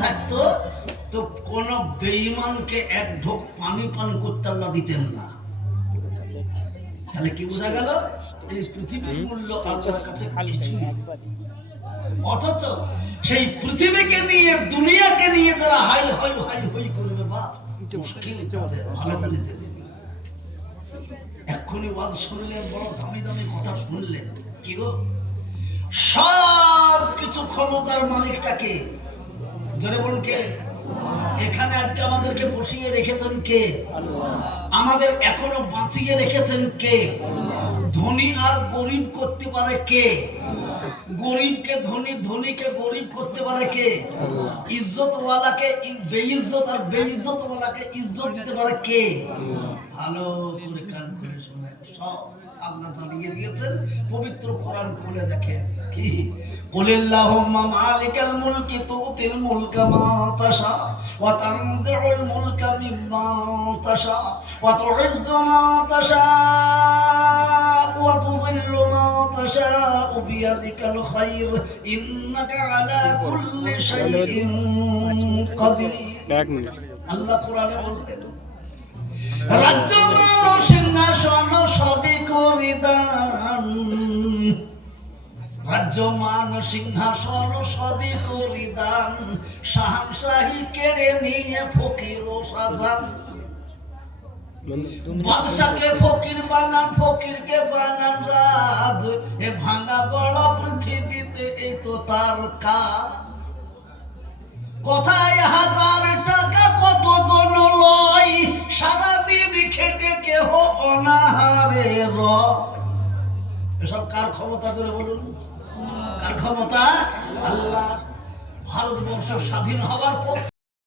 থাকতো তো কোন বেঈমানকে এক ঢোক পানি পান করতে আল্লাহ দিতেন না। তাহলে কি বোঝা গেল? এই পৃথিবীর মূল্য আল্লাহর কাছে কিছু না। অথচ সেই পৃথিবীকে নিয়ে দুনিয়াকে নিয়ে যারা হাই হাই হাই হই করবে বা ভালো করে দেবে। এক্ষুনি ওয়াজ শুনলেন, বড় দামি দামি কথা শুনলেন, কি গো সব কিছু ক্ষমতার মালিকটাকে ধরে বলুন কে? এখানে আজকে আমাদেরকে বসিয়ে রেখেছেন কে? আমাদের এখনো বাঁচিয়ে রেখেছেন কে? ধনী আর গরিব করতে পারে কে? গরিবকে ধনী, ধনীকে গরিব করতে পারে কে? ইজ্জতওয়ালাকে বেইজ্জত আর বেইজ্জতওয়ালাকে ইজ্জত দিতে পারে কে? ভালো করে কান খুলে শুনে সব আল্লাহ জানিয়ে দিয়েছেন। পবিত্র কোরআন খুলে দেখেন কি কুলিল্লাহুম্মা মালিকাল মুলকি তুতিল মুলকা মা তাশা ওয়া তানজিউল মুলকা মিম্মা তাশা ওয়া তুইজ্জু মা তাশা ওয়া তুযিল্লু মা তাশা বিয়াদিকাল খায়র ইন্নাকা আলা কুল্লি শাইইন কাদির। আল্লাহ কোরআনে বললেন রাজ্য মান সিংহাসন সবই করি দান, রাজ্য মান সিংহাসন সবই করি দান, শাহী কেড়ে নিয়ে ফকির ও সাজান। বাদশাকে ফকির বানান, ফকিরকে বানান রাজ, এ ভাঙা বড় পৃথিবীতে এই তো তার কাজ। কোথায় হাজার টাকা কত জন লয়, সারাদিন খেটে কেহ অনাহারে রয়। এসব কার ক্ষমতা ধরে বলুন? কার ক্ষমতা? আল্লাহ। ভারতবর্ষ স্বাধীন হবার পর